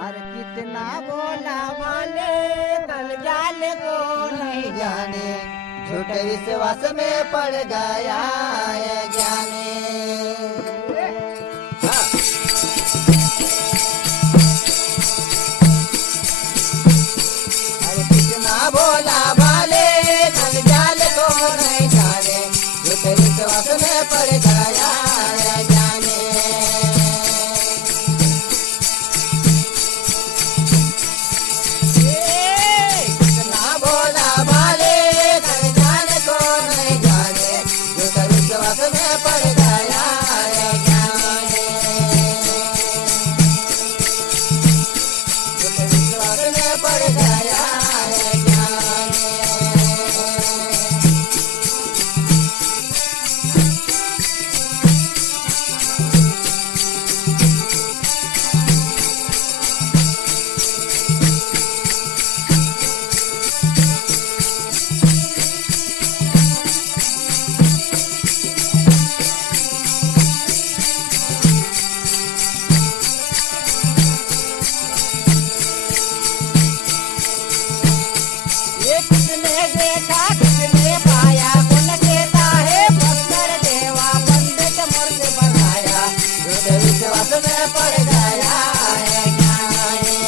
अरे कितना बोला माले कल जाले को नहीं जाने, झूठे विश्वास में पड़ गया है ज्ञानी। हाँ। अरे कितना बोला माले कल जाले को नहीं जाने, झूठे विश्वास में पड़ गया है ज्ञानी। किसने देखा किसने पाया, कौन कहता है पत्थर देवा पंडित मूर्त बनाया, झूठे विश्वास में पड़ गया है ज्ञानी।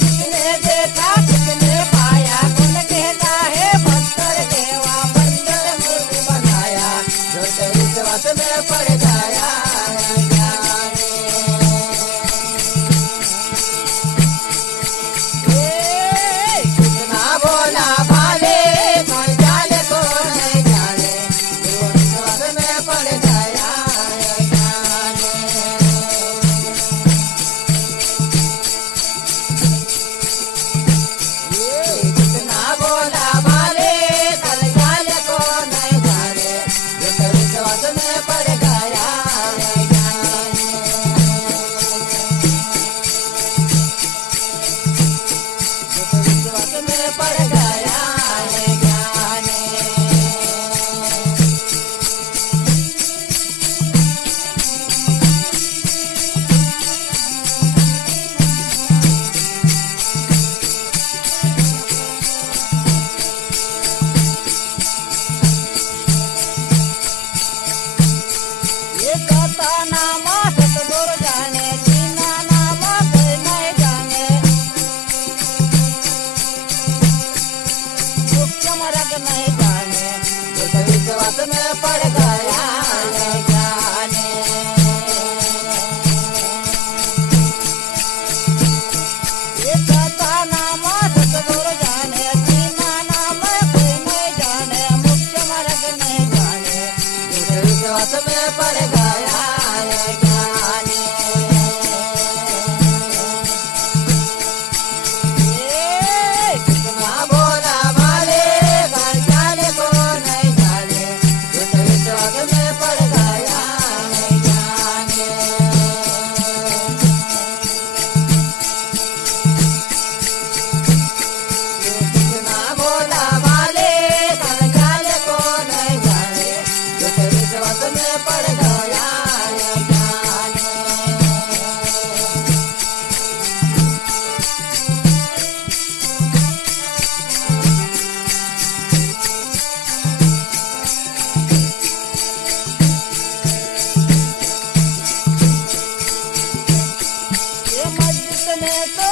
किसने देखा किसने पाया, कौन कहता है पत्थर देवा पंडित मूर्त बनाया, झूठे विश्वास में पड़ गया है ज्ञानी। विश्वास में पड़ गया है ज्ञानी। ये कहता नाम सतगुरु जाने, जीना नाम कोई नहीं जाने, मुख्य मार्ग नहीं जाने, झूठे विश्वास में पड़ गया है ज्ञानी। कितना बोला माले घर जाने को नहीं जाने, झूठे विश्वास में पड़ गया है ज्ञानी। कितना बोला माले घर जाने को नहीं जाने, झूठे विश्वास में पड़ गया है ज्ञानी। ये मस्जिद में तो